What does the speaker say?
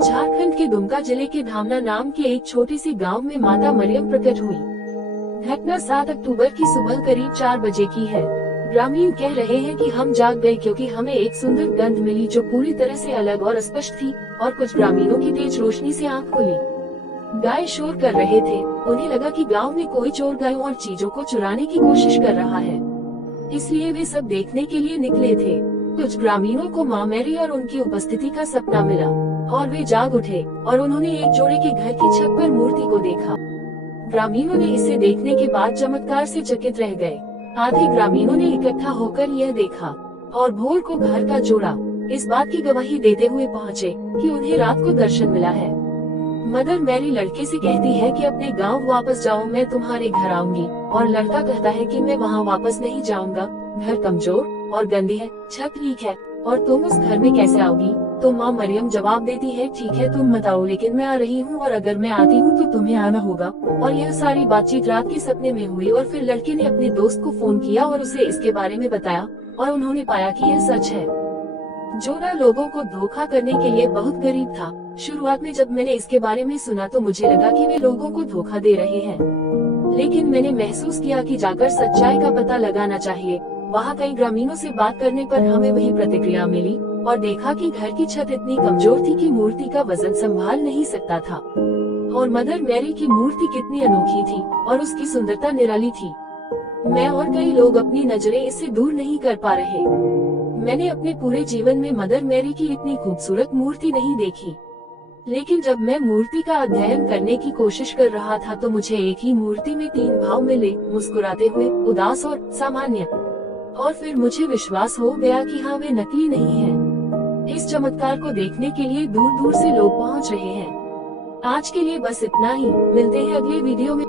झारखंड के दुमका जिले के धामना नाम के एक छोटे से गांव में माता मरियम प्रकट हुई। घटना 7 अक्टूबर की सुबह करीब 4 बजे की है। ग्रामीण कह रहे हैं कि हम जाग गए क्योंकि हमें एक सुंदर गंध मिली जो पूरी तरह से अलग और स्पष्ट थी और कुछ ग्रामीणों की तेज रोशनी से आंख खुली। गाय शोर कर रहे थे। उन्हें लगा कि गांव में कोई चोर गायों और चीजों को चुराने की कोशिश कर रहा है, इसलिए वे सब देखने के लिए निकले थे। कुछ ग्रामीणों को माँ मैरी और उनकी उपस्थिति का सपना मिला और वे जाग उठे और उन्होंने एक जोड़े के घर की छत पर मूर्ति को देखा। ग्रामीणों ने इसे देखने के बाद चमत्कार से चकित रह गए। आधे ग्रामीणों ने इकट्ठा होकर यह देखा और भोर को घर का जोड़ा इस बात की गवाही देते हुए पहुँचे कि उन्हें रात को दर्शन मिला है। मदर मैरी लड़के से कहती है कि अपने गांव वापस जाओ, मैं तुम्हारे घर आऊंगी, और लड़का कहता है कि मैं वहां वापस नहीं जाऊंगा, घर कमजोर और गंदी है, छत लीक है और तुम उस घर में कैसे आओगी। तो माँ मरियम जवाब देती है, ठीक है तुम मत आओ, लेकिन मैं आ रही हूँ और अगर मैं आती हूँ तो तुम्हें आना होगा। और यह सारी बातचीत रात के सपने में हुई और फिर लड़के ने अपने दोस्त को फोन किया और उसे इसके बारे में बताया और उन्होंने पाया कि यह सच है। जोड़ा लोगों को धोखा करने के लिए बहुत गरीब था। शुरुआत में जब मैंने इसके बारे में सुना तो मुझे लगा कि वे लोगों को धोखा दे रहे हैं, लेकिन मैंने महसूस किया कि जाकर सच्चाई का पता लगाना चाहिए। वहाँ कई ग्रामीणों से बात करने पर हमें वही प्रतिक्रिया मिली और देखा कि घर की छत इतनी कमजोर थी कि मूर्ति का वजन संभाल नहीं सकता था, और मदर मैरी की मूर्ति कितनी अनोखी थी और उसकी सुंदरता निराली थी। मैं और कई लोग अपनी नजरें इससे दूर नहीं कर पा रहे। मैंने अपने पूरे जीवन में मदर मैरी की इतनी खूबसूरत मूर्ति नहीं देखी, लेकिन जब मैं मूर्ति का अध्ययन करने की कोशिश कर रहा था तो मुझे एक ही मूर्ति में 3 भाव मिले, मुस्कुराते हुए, उदास और सामान्य। और फिर मुझे विश्वास हो गया कि हाँ, वे नकली नहीं हैं। इस चमत्कार को देखने के लिए दूर दूर से लोग पहुंच रहे हैं। आज के लिए बस इतना ही। मिलते हैं अगले वीडियो में।